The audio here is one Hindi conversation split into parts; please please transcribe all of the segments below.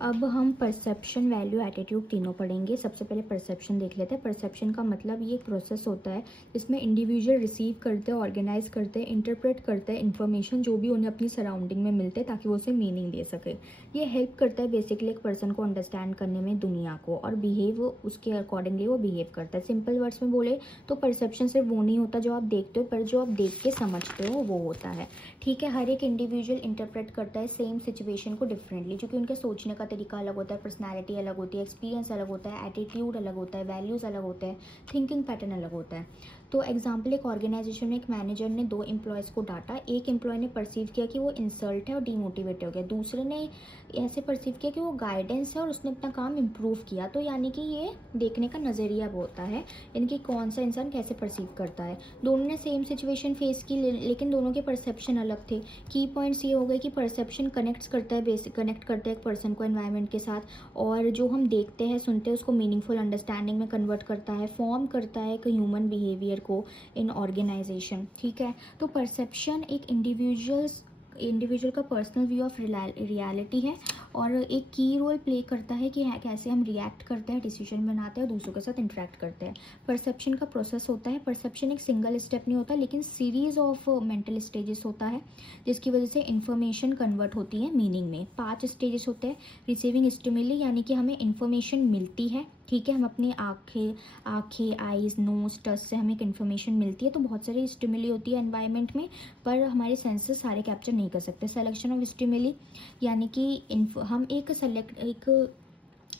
अब हम परसेप्शन, वैल्यू, एटीट्यूड तीनों पढ़ेंगे। सबसे पहले परसेप्शन देख लेते हैं। परसेप्शन का मतलब ये एक प्रोसेस होता है जिसमें इंडिविजुअल रिसीव करते हैं, ऑर्गेनाइज करते हैं, इंटरप्रेट करते हैं इन्फॉर्मेशन जो भी उन्हें अपनी सराउंडिंग में मिलते हैं ताकि वो उसे मीनिंग दे सके। ये हेल्प करता है बेसिकली एक पर्सन को अंडरस्टैंड करने में दुनिया को, और बिहेव उसके अकॉर्डिंगली वो बिहेव करता है। सिंपल वर्ड्स में बोले तो परसेप्शन सिर्फ वो नहीं होता जो आप देखते हो, पर जो आप देख के समझते हो वो होता है। ठीक है, हर एक इंडिविजुअल इंटरप्रेट करता है सेम सिचुएशन को डिफरेंटली, क्योंकि उनके सोचने का तरीका अलग होता है, पर्सनैलिटी अलग होती है, एक्सपीरियंस अलग होता है, एटीट्यूड अलग होता है, वैल्यूज़ अलग होते हैं, थिंकिंग पैटर्न अलग होता है। तो एग्जाम्पल, एक ऑर्गेनाइजेशन में एक मैनेजर ने 2 एम्प्लॉयज़ को डांटा। एक एम्प्लॉय ने परसीव किया कि वो इंसल्ट है और डीमोटिवेट हो गया, दूसरे ने ऐसे परसीव किया कि वो गाइडेंस है और उसने अपना काम इम्प्रूव किया। तो यानी कि ये देखने का नज़रिया होता है, यानी कि कौन सा इंसान कैसे परसीव करता है। दोनों ने सेम सिचुएशन फेस की, लेकिन दोनों के परसेप्शन अलग थे। की पॉइंट्स ये हो गए कि परसेप्शन कनेक्ट करता है एक पर्सन को एनवायरनमेंट के साथ, और जो हम देखते हैं सुनते हैं उसको मीनिंगफुल अंडरस्टैंडिंग में कन्वर्ट करता है, फॉर्म करता है एक ह्यूमन बिहेवियर को इन ऑर्गेनाइजेशन। ठीक है, तो परसेप्शन एक इंडिविजुअल का पर्सनल व्यू ऑफ रियलिटी है, और एक की रोल प्ले करता है कि कैसे हम रिएक्ट करते हैं, डिसीजन बनाते हैं, दूसरों के साथ इंटरेक्ट करते हैं। परसेप्शन का प्रोसेस होता है, परसेप्शन एक सिंगल स्टेप नहीं होता लेकिन सीरीज ऑफ मेंटल स्टेजेस होता है, जिसकी वजह से इन्फॉर्मेशन कन्वर्ट होती है मीनिंग में। 5 स्टेजेस होते हैं। रिसीविंग स्टिमुली, यानी कि हमें इन्फॉर्मेशन मिलती है। ठीक है, हम अपने आँखें आईज नोज टच से हमें एक इन्फॉर्मेशन मिलती है, तो बहुत सारी स्टिमुली होती है एनवायरनमेंट में, पर हमारे सेंसेस सारे कैप्चर नहीं कर सकते। सेलेक्शन ऑफ स्टिमुली, यानी कि हम एक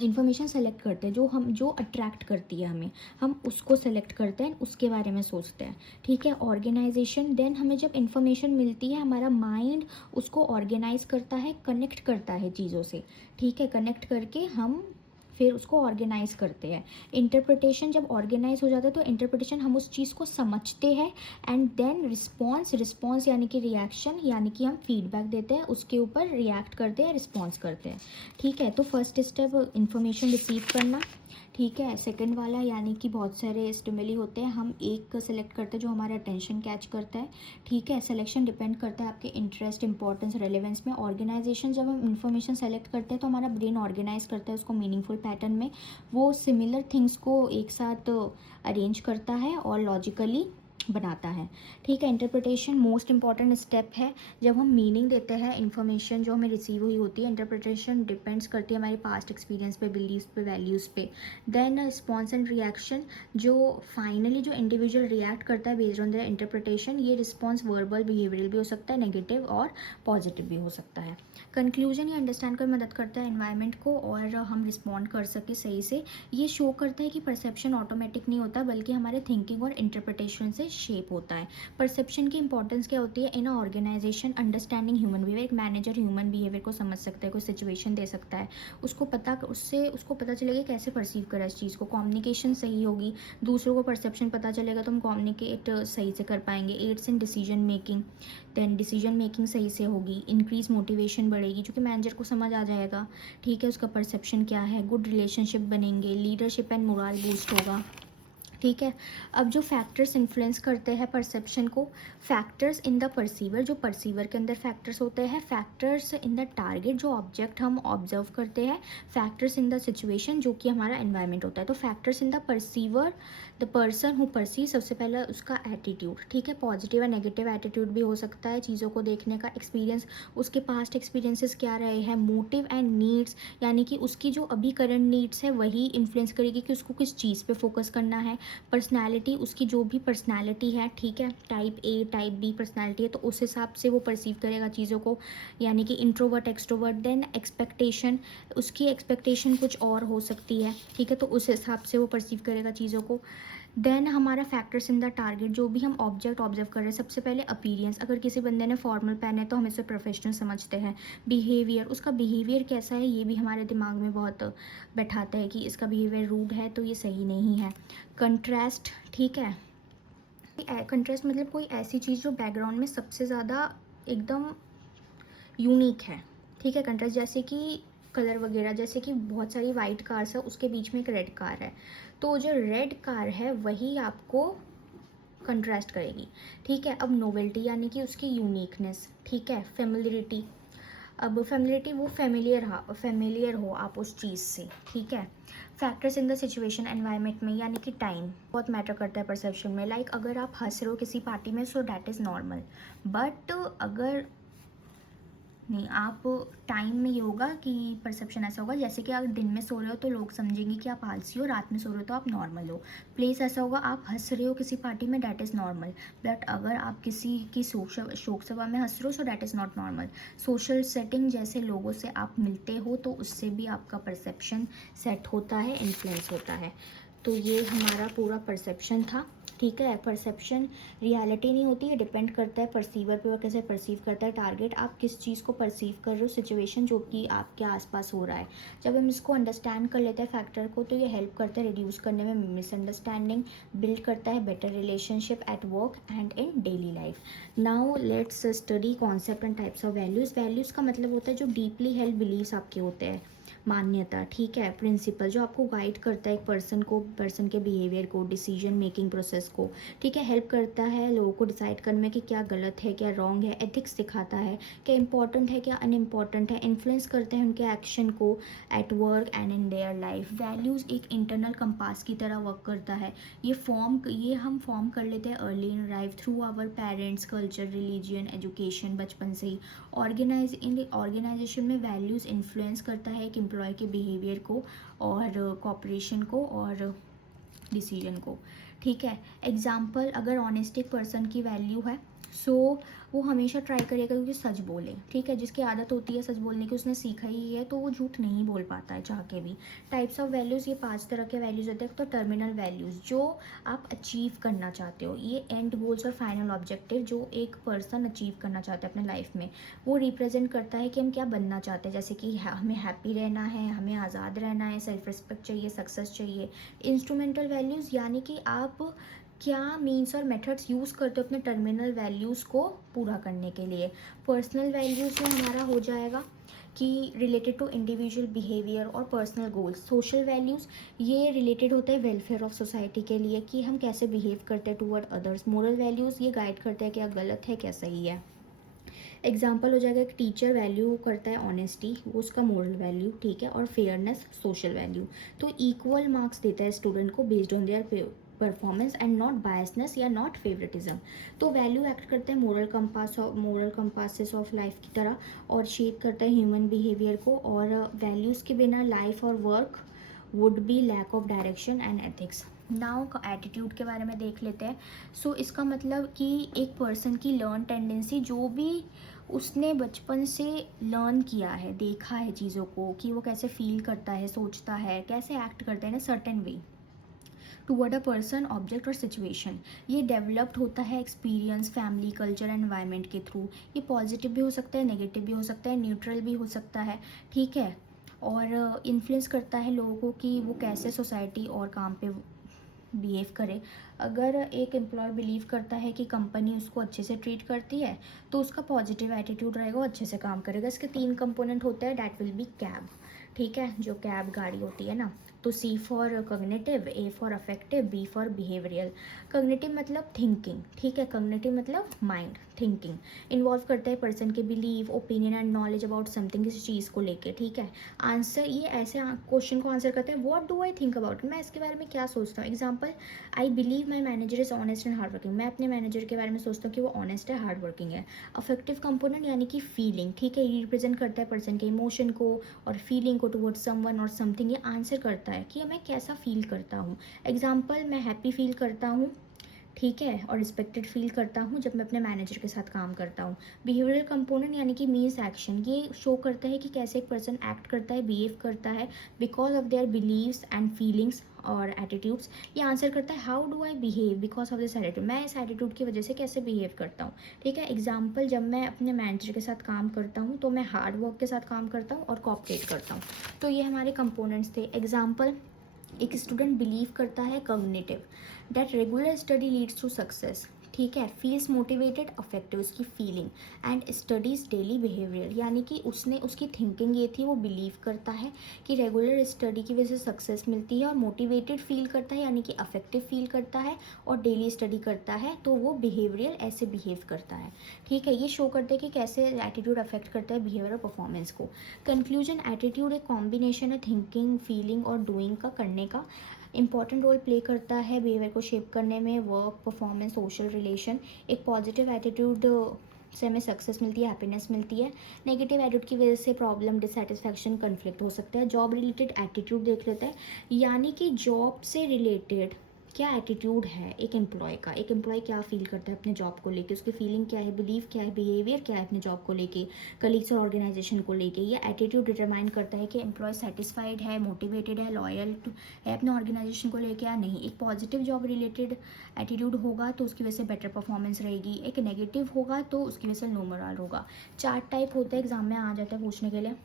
इन्फॉर्मेशन सेलेक्ट करते हैं जो अट्रैक्ट करती है हमें, हम उसको सेलेक्ट करते हैं, उसके बारे में सोचते हैं। ठीक है, ऑर्गेनाइजेशन, देन हमें जब इन्फॉर्मेशन मिलती है हमारा माइंड उसको ऑर्गेनाइज करता है, कनेक्ट करता है चीज़ों से। ठीक है, कनेक्ट करके हम फिर उसको ऑर्गेनाइज करते हैं। इंटरप्रिटेशन, जब ऑर्गेनाइज हो जाता है तो इंटरप्रिटेशन हम उस चीज़ को समझते हैं। एंड देन रिस्पॉन्स यानी कि रिएक्शन, यानी कि हम फीडबैक देते हैं, उसके ऊपर रिएक्ट करते हैं, रिस्पॉन्स करते हैं। ठीक है, तो फर्स्ट स्टेप इन्फॉर्मेशन रिसीव करना। ठीक है, सेकंड वाला यानी कि बहुत सारे स्टिमुली होते हैं, हम एक सेलेक्ट करते हैं जो हमारा अटेंशन कैच करता है। ठीक है, सिलेक्शन डिपेंड करता है आपके इंटरेस्ट, इंपॉर्टेंस, रेलेवेंस में। ऑर्गेनाइजेशन, जब हम इन्फॉर्मेशन सेलेक्ट करते हैं तो हमारा ब्रेन ऑर्गेनाइज करता है उसको मीनिंगफुल पैटर्न में, वो सिमिलर थिंग्स को एक साथ अरेंज करता है और लॉजिकली बनाता है। ठीक है, इंटरप्रिटेशन मोस्ट इंपॉर्टेंट स्टेप है। जब हम मीनिंग देते हैं इन्फॉर्मेशन जो हमें रिसीव हुई होती है, इंटरप्रिटेशन डिपेंड्स करती है हमारे पास्ट एक्सपीरियंस पे, बिलीव्स पे, वैल्यूज़ पे। देन रिस्पॉन्स एंड रिएक्शन, जो फाइनली जो इंडिविजुअल रिएक्ट करता है बेस्ड ऑन द इंटरप्रिटेशन, ये रिस्पॉन्स वर्बल बिहेवियरल भी हो सकता है, नेगेटिव और पॉजिटिव भी हो सकता है। कंक्लूजन, ये अंडरस्टैंड कर मदद करता है एनवायरनमेंट को और हम रिस्पॉन्ड कर सके सही से। ये शो करता है कि परसेप्शन ऑटोमेटिक नहीं होता बल्कि हमारे थिंकिंग और इंटरप्रिटेशन से शेप होता है। परसेप्शन की इंपॉर्टेंस क्या होती है इन ऑर्गेनाइजेशन, अंडरस्टैंडिंग ह्यूमन बिहेवियर। एक मैनेजर ह्यूमन बिहेवियर को समझ सकता है, कोई सिचुएशन दे सकता है, उसको पता चलेगा कैसे परसीव करा इस चीज़ को। कम्युनिकेशन सही होगी, दूसरों को परसेप्शन पता चलेगा तो हम कम्युनिकेट सही से कर पाएंगे। Aids in decision making, then decision making सही से होगी। इंक्रीज मोटिवेशन बढ़ेगी क्योंकि मैनेजर को समझ आ जाएगा, ठीक है, उसका परसेप्शन क्या है। गुड रिलेशनशिप बनेंगे, लीडरशिप एंड मोरल बूस्ट होगा। ठीक है, अब जो फैक्टर्स इन्फ्लुएंस करते हैं परसेप्शन को, फैक्टर्स इन द परसीवर, जो परसीवर के अंदर फैक्टर्स होते हैं, फैक्टर्स इन द टारगेट, जो ऑब्जेक्ट हम ऑब्जर्व करते हैं, फैक्टर्स इन द सिचुएशन, जो कि हमारा एनवायरनमेंट होता है। तो factors in the perceiver, the person who perceive, सबसे पहले उसका एटीट्यूड। ठीक है, पॉजिटिव एंड नेगेटिव एटीट्यूड भी हो सकता है, चीज़ों को देखने का एक्सपीरियंस, उसके पास्ट एक्सपीरियंसेस क्या रहे हैं। मोटिव एंड नीड्स, यानी कि उसकी जो अभी करंट नीड्स है वही इन्फ्लुएंस करेगी कि उसको किस चीज़ पे फोकस करना है। पर्सनैलिटी, उसकी जो भी पर्सनैलिटी है, ठीक है, type A type B personality है, तो उस हिसाब से वो परसीव करेगा चीज़ों को, यानी कि इंट्रोवर्ट एक्सट्रोवर्ट। देन एक्सपेक्टेशन, उसकी एक्सपेक्टेशन कुछ और हो सकती है, ठीक है, तो उस हिसाब से वो परसीव करेगा चीज़ों को। देन हमारा फैक्टर्स इन द टारगेट, जो भी हम ऑब्जेक्ट ऑब्जर्व कर रहे हैं, सबसे पहले अपीयरेंस, अगर किसी बंदे ने फॉर्मल पहने तो हम इसे प्रोफेशनल समझते हैं। बिहेवियर, उसका बिहेवियर कैसा है, ये भी हमारे दिमाग में बहुत बैठाता है कि इसका बिहेवियर रूड है तो ये सही नहीं है। कंट्रास्ट, ठीक है, कंट्रास्ट मतलब कोई ऐसी चीज़ जो बैकग्राउंड में सबसे ज़्यादा एकदम यूनिक है। ठीक है, कंट्रास्ट जैसे कि कलर वगैरह, जैसे कि बहुत सारी वाइट कार्स है, उसके बीच में एक रेड कार है, तो जो रेड कार है वही आपको कंट्रास्ट करेगी। ठीक है, अब नोवेल्टी यानी कि उसकी यूनिकनेस, ठीक है, फेमिलियरिटी, अब फेमिलिटी वो फेमिलियर हो आप उस चीज़ से, ठीक है। Factors in the situation environment में, यानी कि टाइम बहुत मैटर करता है परसेप्शन में। लाइक अगर आप हंस रहे हो किसी पार्टी में, so that is normal, but अगर नहीं, आप टाइम में ये होगा कि परसेप्शन ऐसा होगा जैसे कि आप दिन में सो रहे हो तो लोग समझेंगे कि आप आलसी हो, रात में सो रहे हो तो आप नॉर्मल हो। प्लेस ऐसा होगा, आप हंस रहे हो किसी पार्टी में, डैट इज़ नॉर्मल, बट अगर आप किसी की शोक सभा में हंस रहे हो, so that is not normal. Social setting, जैसे लोगों से आप मिलते हो तो उससे भी आपका परसेप्शन सेट होता है, इन्फ्लुएंस होता है। तो ये हमारा पूरा परसेप्शन था, ठीक है। परसेप्शन रियलिटी नहीं होती है, डिपेंड करता है परसीवर पे, वो कैसे परसीव करता है। टारगेट, आप किस चीज़ को परसीव कर रहे हो, सिचुएशन जो कि आपके आसपास हो रहा है। जब हम इसको अंडरस्टैंड कर लेते हैं फैक्टर को, तो ये हेल्प करता है रिड्यूस करने में मिसअंडरस्टैंडिंग, बिल्ड करता है better relationship at work and in daily life. Now let's study concept and types of values. Values का मतलब होता है जो डीपली हेल्ड बिलीव्स आपके होते हैं, मान्यता, ठीक है। प्रिंसिपल, जो आपको गाइड करता है एक पर्सन को, पर्सन के बिहेवियर को, डिसीजन मेकिंग प्रोसेस को, ठीक है। हेल्प करता है लोगों को डिसाइड करने में कि क्या गलत है, क्या रॉन्ग है। एथिक्स सिखाता है क्या इंपॉर्टेंट है, क्या अनइम्पॉर्टेंट है। इन्फ्लुएंस करते हैं उनके एक्शन को at work and in their life. Values एक इंटरनल कंपास की तरह वर्क करता है। ये हम फॉर्म कर लेते हैं early in life through our parents, culture, religion, education, बचपन से ही। ऑर्गेनाइजेशन में वैल्यूज़ इन्फ्लुएंस करता है एक एम्प्लॉय के बिहेवियर को और कॉपरेशन को और डिसीजन को, ठीक है। एग्जाम्पल, अगर ऑनेस्टी पर्सन की वैल्यू है, सो वो हमेशा ट्राई करेगा क्योंकि सच बोले, ठीक है। जिसकी आदत होती है सच बोलने की, उसने सीखा ही है, तो वो झूठ नहीं बोल पाता है चाह के भी। टाइप्स ऑफ वैल्यूज़, ये 5 तरह के वैल्यूज़ होते हैं। तो टर्मिनल वैल्यूज़, जो आप अचीव करना चाहते हो, ये एंड गोल्स और फाइनल ऑब्जेक्टिव जो एक पर्सन अचीव करना चाहता है अपने लाइफ में, वो रिप्रेजेंट करता है कि हम क्या बनना चाहते हैं। जैसे कि हमें हैप्पी रहना है, हमें आज़ाद रहना है, सेल्फ रिस्पेक्ट चाहिए, सक्सेस चाहिए। इंस्ट्रूमेंटल वैल्यूज़, यानी कि आप क्या मीन्स और मेथड्स यूज़ करते हो अपने टर्मिनल वैल्यूज़ को पूरा करने के लिए। पर्सनल वैल्यूज़ में हमारा हो जाएगा कि रिलेटेड टू इंडिविजुअल बिहेवियर और पर्सनल गोल्स। सोशल वैल्यूज़, ये रिलेटेड होता है वेलफेयर ऑफ सोसाइटी के लिए, कि हम कैसे बिहेव करते हैं टूवर्ड अदर्स। मोरल वैल्यूज़, ये गाइड करते हैं क्या गलत है, क्या सही है। एग्जाम्पल हो जाएगा, एक टीचर वैल्यू करता है ऑनेस्टी, वो उसका मोरल वैल्यू, ठीक है। और फेयरनेस, सोशल वैल्यू। तो इक्वल मार्क्स देता है स्टूडेंट को based on their performance and not biasness या नॉट फेवरेटिज्म। तो वैल्यू एक्ट करते हैं मोरल कंपासेस ऑफ लाइफ की तरह, और शेप करता है ह्यूमन बिहेवियर को। और वैल्यूज़ के बिना लाइफ और work would be lack of direction and ethics. Now attitude के बारे में देख लेते हैं। सो इसका मतलब कि एक पर्सन की लर्न टेंडेंसी, जो भी उसने बचपन से लर्न किया है, देखा है चीज़ों को, कि वो कैसे फील करता है, सोचता है, कैसे एक्ट करता है ना certain way toward a person, object और सिचुएशन। ये डेवलप्ड होता है एक्सपीरियंस, फैमिली, कल्चर, एनवायरनमेंट के थ्रू। ये पॉजिटिव भी हो सकता है, नेगेटिव भी हो सकता है, न्यूट्रल भी हो सकता है, ठीक है। और इन्फ्लुएंस करता है लोगों को कि वो कैसे सोसाइटी और काम पे बिहेव करे। अगर एक एम्प्लॉय बिलीव करता है कि कंपनी उसको अच्छे से ट्रीट करती है, तो उसका पॉजिटिव एटीट्यूड रहेगा, वो अच्छे से काम करेगा। इसके 3 कंपोनेंट होते हैं, डैट विल बी कैब, ठीक है, जो कैब गाड़ी होती है ना। तो C for cognitive, A for affective, B for behavioural. Cognitive मतलब थिंकिंग, ठीक है। कॉग्निटिव मतलब माइंड, थिंकिंग इन्वॉल्व करता है पर्सन के believe, opinion and knowledge about something, किसी चीज़ को लेके, ठीक है। आंसर, ये ऐसे क्वेश्चन को आंसर करते हैं, what do I think about, मैं इसके बारे में क्या सोचता हूँ। Example, I believe my manager is honest and hard working, मैं अपने मैनेजर के बारे में सोचता हूँ कि वो ऑनेस्ट है, हार्ड वर्किंग है। अफेक्टिव कंपोनेंट यानी कि फीलिंग, ठीक है, ये रिप्रेजेंट करता है पर्सन के इमोशन को और फीलिंग को टुवर्ड समवन और समथिंग। ये आंसर करता है कि मैं कैसा फील करता हूँ। एग्जाम्पल, मैं हैप्पी फील करता हूँ, ठीक है, और रिस्पेक्टेड फील करता हूँ जब मैं अपने मैनेजर के साथ काम करता हूँ। बिहेवियरल कंपोनेंट यानी कि मीन्स एक्शन, ये शो करता है कि कैसे एक पर्सन एक्ट करता है, बिहेव करता है because of their beliefs and feelings और एटीट्यूड्स। ये आंसर करता है, how do I behave because of this attitude, मैं इस एटीट्यूड की वजह से कैसे बिहेव करता हूँ, ठीक है। एग्जाम्पल, जब मैं अपने मैनेजर के साथ काम करता हूँ तो मैं हार्ड वर्क के साथ काम करता हूँ और कोऑपरेट करता हूँ। तो ये हमारे कंपोनेंट्स थे। एग्जाम्पल, एक स्टूडेंट बिलीव करता है cognitive, that regular study leads to success, ठीक है। फील्स मोटिवेटेड, अफेक्टिव उसकी feeling, and studies daily behaviour, यानी कि उसने उसकी थिंकिंग ये थी, वो बिलीव करता है कि रेगुलर स्टडी की वजह से सक्सेस मिलती है, और मोटिवेटेड फील करता है यानी कि अफेक्टिव फील करता है, और डेली स्टडी करता है तो वो बिहेवियर ऐसे बिहेव करता है। ठीक है, ये शो करते हैं कि कैसे एटीट्यूड अफेक्ट करता है बिहेवियर और परफॉर्मेंस को। कंक्लूजन, एटीट्यूड एक कॉम्बिनेशन है थिंकिंग, फीलिंग और डूइंग का, करने का। इंपॉर्टेंट रोल प्ले करता है बिहेवियर को शेप करने में, वर्क, परफॉर्मेंस, सोशल रिलेशन। एक पॉजिटिव एटीट्यूड से हमें सक्सेस मिलती है, हैप्पीनेस मिलती है। नेगेटिव एटीट्यूड की वजह से प्रॉब्लम, डिससेटिस्फैक्शन, कन्फ्लिक्ट हो सकता है। जॉब रिलेटेड एटीट्यूड देख लेते हैं, यानी कि जॉब से रिलेटेड क्या एटीट्यूड है एक एम्प्लॉय का, एक एम्प्लॉय क्या फील करता है अपने जॉब को लेके, उसकी फीलिंग क्या है, बिलीव क्या है, बिहेवियर क्या है अपने जॉब को लेके, कलीग्स और ऑर्गेनाइजेशन को लेके। ये एटीट्यूड डिटरमाइन करता है कि एम्प्लॉय सेटिस्फाइड है, मोटिवेटेड है, लॉयल है अपने ऑर्गेनाइजेशन को लेके या नहीं। एक पॉजिटिव जॉब रिलेटेड एटीट्यूड होगा तो उसकी वजह से बेटर परफॉर्मेंस रहेगी, एक नेगेटिव होगा तो उसकी वजह से लो मोरल होगा। 4 टाइप होते हैं, एग्जाम में आ जाता है पूछने के लिए।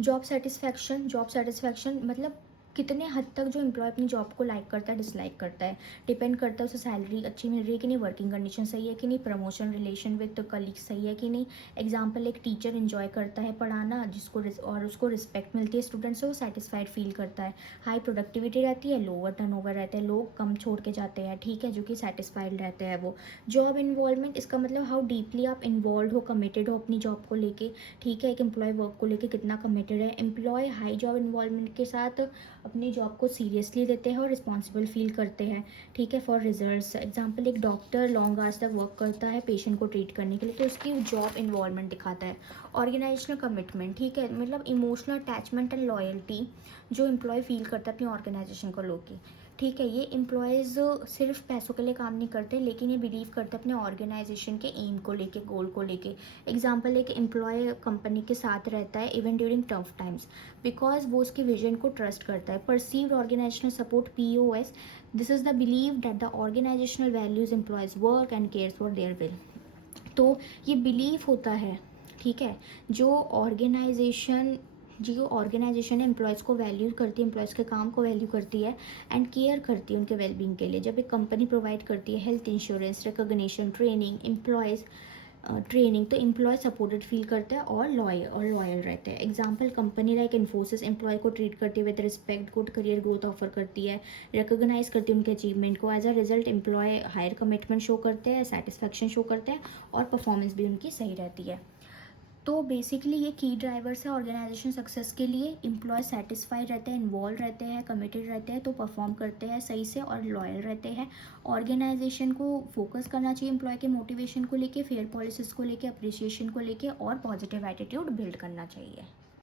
जॉब सेटिस्फैक्शन, जॉब सेटिस्फैक्शन मतलब कितने हद तक जो एम्प्लॉय अपनी जॉब को लाइक करता है, डिसलाइक करता है, डिपेंड करता है उसे सैलरी अच्छी मिल रही है कि नहीं, वर्किंग कंडीशन सही है कि नहीं, प्रमोशन, रिलेशन विद कलीग सही है कि नहीं। एग्जाम्पल, एक टीचर इन्जॉय करता है पढ़ाना और उसको रिस्पेक्ट मिलती है स्टूडेंट से, वो सेटिस्फाइड फील करता है। हाई प्रोडक्टिविटी रहती है, लोअर टर्नओवर रहता है, लोग कम छोड़ के जाते हैं, ठीक है, जो कि सेटिस्फाइड रहते हैं वो। जॉब इन्वॉल्वमेंट, इसका मतलब हाउ डीपली आप इन्वॉल्व हो, कमिटेड हो अपनी जॉब को लेके। ठीक है, एक एम्प्लॉय वर्क को लेके कितना कमिटेड है। एम्प्लॉय हाई जॉब इन्वॉल्वमेंट के साथ अपनी जॉब को सीरियसली लेते हैं और रिस्पॉन्सिबल फील करते हैं। ठीक है, फॉर रिजल्ट्स, एग्जांपल एक डॉक्टर लॉन्ग आवर्स तक वर्क करता है पेशेंट को ट्रीट करने के लिए, तो उसकी जॉब इन्वॉल्वमेंट दिखाता है। ऑर्गेनाइजेशनल कमिटमेंट, ठीक है, मतलब इमोशनल अटैचमेंट एंड लॉयल्टी जो एम्प्लॉय फील करता है अपनी ऑर्गेनाइजेशन को लेके। ठीक है, ये एम्प्लॉयज़ सिर्फ पैसों के लिए काम नहीं करते, लेकिन ये बिलीव करते हैं अपने ऑर्गेनाइजेशन के एम को लेके, गोल को लेके। एग्जांपल, एक एम्प्लॉय कंपनी के साथ रहता है even during tough times, because वो उसके विजन को ट्रस्ट करता है। Perceived organisational support, POS, this is the believe that the organisational values employees work and cares for their will. तो ये बिलीव होता है, ठीक है, जो ऑर्गेनाइजेशन है एम्प्लॉयज़ को वैल्यू करती है, एम्प्लॉयज़ के काम को वैल्यू करती है एंड केयर करती है उनके वेलबींग के लिए। जब एक कंपनी प्रोवाइड करती है health insurance, recognition, training, training, तो एम्प्लॉय सपोर्टेड फील करता है और लॉयल रहते हैं। Example, company like Infosys employee को ट्रीट करती है with respect, good career growth offer करती है, रिकॉग्नाइज करती है उनके अचीवमेंट को। As a result employee higher commitment show करते हैं, सेटिस्फैक्शन शो करते हैं और परफॉर्मेंस भी उनकी सही रहती है। तो बेसिकली ये की ड्राइवर्स है ऑर्गेनाइजेशन सक्सेस के लिए। एम्प्लॉय सेटिस्फाइड रहते हैं, इन्वॉल्व रहते हैं, कमिटेड रहते हैं तो परफॉर्म करते हैं सही से और लॉयल रहते हैं। ऑर्गेनाइजेशन को फोकस करना चाहिए एम्प्लॉय के मोटिवेशन को लेके, फेयर पॉलिसीज़ को लेके, अप्रिसिएशन को लेके और पॉजिटिव एटीट्यूड बिल्ड करना चाहिए।